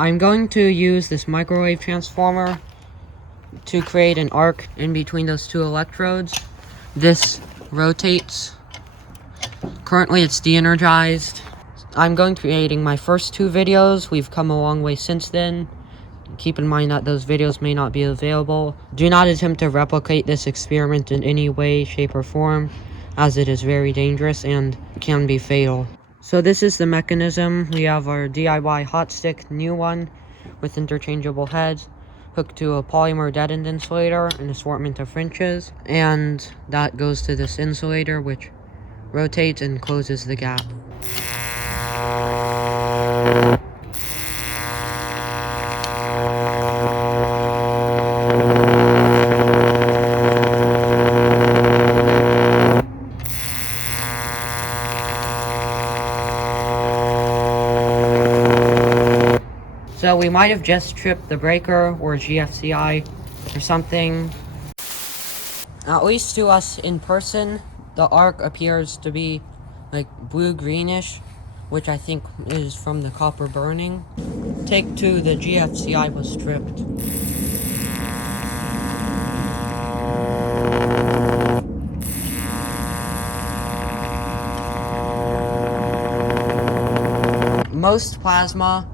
I'm going to use this microwave transformer to create an arc in between those two electrodes. This rotates. Currently it's de-energized. I'm going to be creating my first two videos. We've come a long way since then. Keep in mind that those videos may not be available. Do not attempt to replicate this experiment in any way, shape, or form, as it is very dangerous and can be fatal. So this is the mechanism. We have our DIY hot stick, new one, with interchangeable heads, hooked to a polymer deadened insulator, an assortment of Frenches, and that goes to this insulator, which rotates and closes the gap. So we might have just tripped the breaker or GFCI or something. At least to us in person, the arc appears to be like blue-greenish, which I think is from the copper burning. Take two, the GFCI was stripped. Most plasma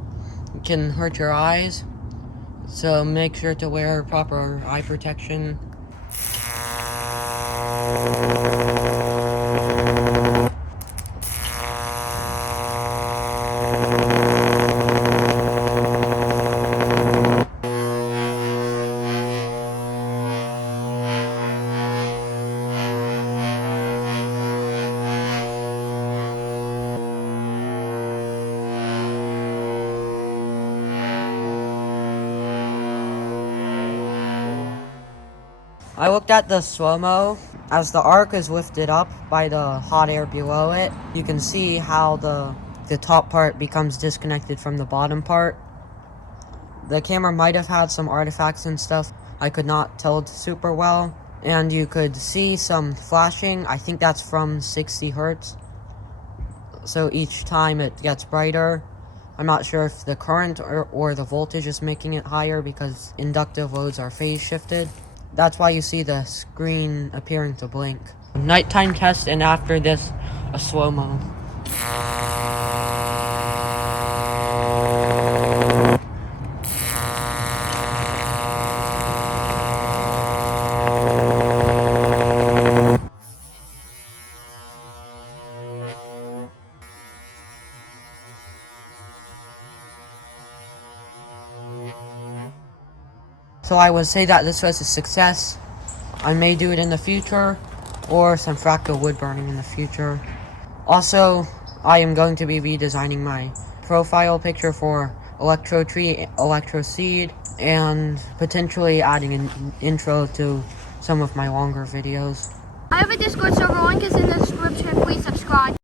can hurt your eyes, so make sure to wear proper eye protection. I looked at the slow-mo. As the arc is lifted up by the hot air below it, you can see how the top part becomes disconnected from the bottom part. The camera might have had some artifacts and stuff. I could not tell super well. And you could see some flashing. I think that's from 60 hertz. So each time it gets brighter. I'm not sure if the current or the voltage is making it higher because inductive loads are phase shifted. That's why you see the screen appearing to blink. Nighttime test, and after this, a slow-mo. So I would say that this was a success. I may do it in the future, or some fractal wood burning in the future. Also, I am going to be redesigning my profile picture for Electro Tree, Electro Seed, and potentially adding an intro to some of my longer videos. I have a Discord server, link is in the description, please subscribe.